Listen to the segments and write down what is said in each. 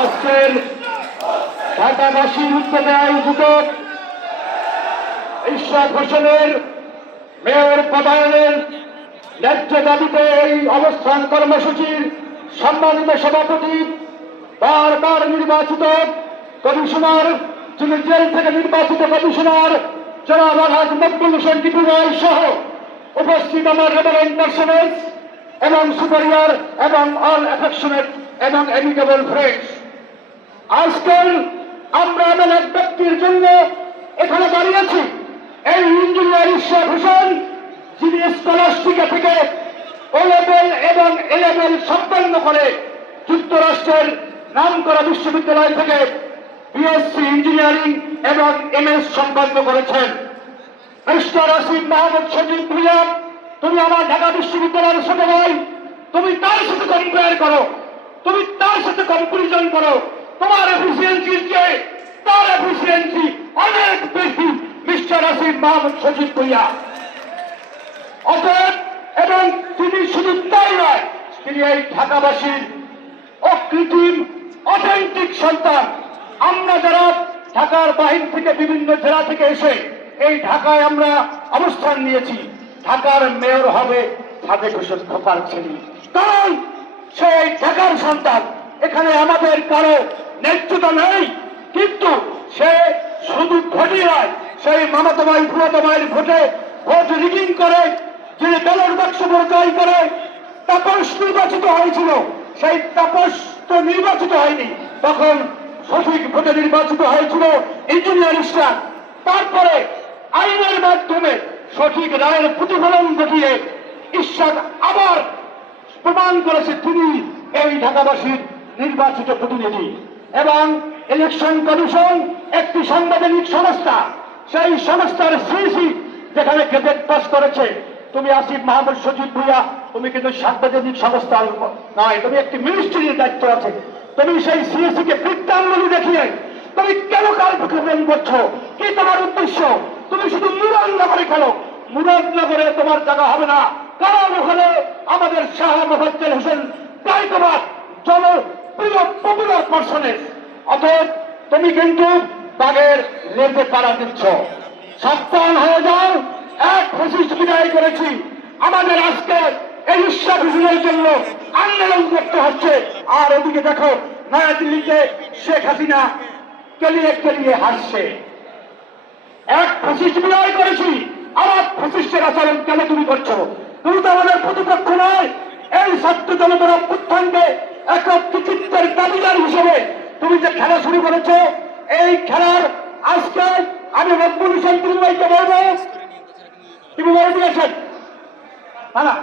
আজকের ইশরাক হোসেনের মেয়র পদায়নের ন্যায্য এই অবস্থান কর্মসূচির সম্মানিত সভাপতি বারবার নির্বাচিত কমিশনার, যিনি জেল থেকে নির্বাচিত কমিশনার, জনাব আলহাজ মকবুল হোসেন টিপু সহ উপস্থিত আমার রেভারেন্ট পার্সনেস এবং সুপারিয়ার এবং অল অ্যাফেকশনেট এবং এমিকেবল ফ্রেন্ডস আজকাল আমরা এমন এক ব্যক্তির জন্য এখানে দাঁড়িয়েছি, এই ইঞ্জিনিয়ার ঈশ্বর হোসেন, যিনি স্কলাস্টিকা থেকে ও লেভেল এবং এ লেভেল সম্পন্ন করে যুক্তরাষ্ট্রের নাম করা বিশ্ববিদ্যালয় থেকে বিএসসি ইঞ্জিনিয়ারিং এবং এমএস সম্পন্ন করেছেন। মিস্টার আসিফ মাহমুদ সজিব ভুইয়া, তুমি আমার ঢাকা বিশ্ববিদ্যালয়ের সাথে নয়, তুমি তার সাথে কম্পেয়ার করো, তুমি তার সাথে কম্পারিজন করো। তোমার এফিসিয়েন্সির চেয়ে তার এফিসিয়েন্সি অনেক বেশি, মিস্টার আসিফ মাহমুদ সজিব ভুইয়া। অতএব, এবং তিনি শুধু তাই নয়, তিনি এই ঢাকাবাসীর অকৃত্রিম অথেন্টিক সন্তান। আমরা যারা ঢাকার বাহির থেকে বিভিন্ন জেলা থেকে এসে এই ঢাকায় আমরা অবস্থান নিয়েছি। ঢাকার মেয়র হবে সাদেক হোসেন খোকার ছেলে। কারণ সে এই ঢাকার সন্তান, এখানে আমাদের কারও ন্যায্যতা নেই। কিন্তু সে শুধু ভোটই নয়, সেই মামাতো ভাই ফুয়াতো ভাইয়ের ভোটে ভোট রিগিং করে, যিনি ব্যালট বাক্স জয় করে তাপস নির্বাচিত হয়েছিল, সেই তাপস তো নির্বাচিত হয়নি। তখন সঠিক ভোটে নির্বাচিত হয়েছিল ইঞ্জিনিয়ার ইসলাম তারপরে আইনের মাধ্যমে সঠিক রায়ের প্রতিফলন ঘটিয়ে ঈশ্বর আবার প্রমাণ করেছে তিনি এই ঢাকাবাসীর নির্বাচিত প্রতিনিধি। এবং ইলেকশন কমিশন একটি সাংবিধানিক সংস্থা, সেই সংস্থার সিসি যেখানে গেজেট পাস করেছে। তুমি আসিফ মাহমুদ, সজিব ভুইয়া, তুমি কিন্তু সাংবিধানিক সংস্থার নয়, তুমি একটি মিনিস্ট্রির দায়িত্ব আছে। তুমি সেই সিএসি কে বৃত্তাঙ্গুলি দেখিয়ে তুমি কেন কাল করছ? কি তোমার উদ্দেশ্য? তুমি শুধু মুরাদনগরে খেলো। মুরাদনগরে তোমার জায়গা হবে না। কারণ ওখানে আমাদের শাহ মোহাম্মদ হোসেন গায়কবাদ জনপ্রিয় পপুলার পার্সনের অতএব তুমি কিন্তু বাঘের লেজে পাড়া দিচ্ছ। সাবধান হয়ে যাও। এক ফসিস্ট বিদায় করেছি। আমাদের আজকে এই বিশ্বাস হোসেনের জন্য আন্দোলন করতে হচ্ছে। আর ওদিকে দেখো, নয়াদিল্লিতে শেখ হাসিনা কেলিয়ে কেলিয়ে হাসছে। এক ফসিস্ট বিদায় করেছি। আবার ফসিস্টের আচরণ কেন তুমি করছ? তুমি তো আমাদের প্রতিপক্ষ নয়। এই সত্য জনতার অভ্যুত্থানকে কৃতিত্বের দাবিদার হিসেবে তুমি যে খেলা শুরু করেছ, এই খেলার আজকে আমি রব্বুল হোসেন তিরুমাইকে বলব। তুমি বলে দিয়েছেন না না।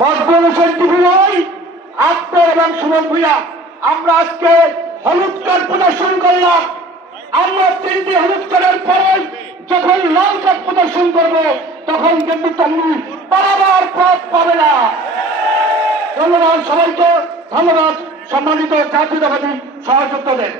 মকবুল হোসেন টিভি নয় আপনি এবং সুমন ভুইয়া। আমরা আজকে হলুদ কার্ড প্রদর্শন করলাম। আমরা তিনটি হলুদ কার্ডের পরে যখন লাল কার্ড প্রদর্শন করব, তখন কিন্তু তুমি পারাবার পথ পাবে না। ধন্যবাদ সবাইকে। ধন্যবাদ সম্মানিত জাতীয়তাবাদী সহযোগিতাদের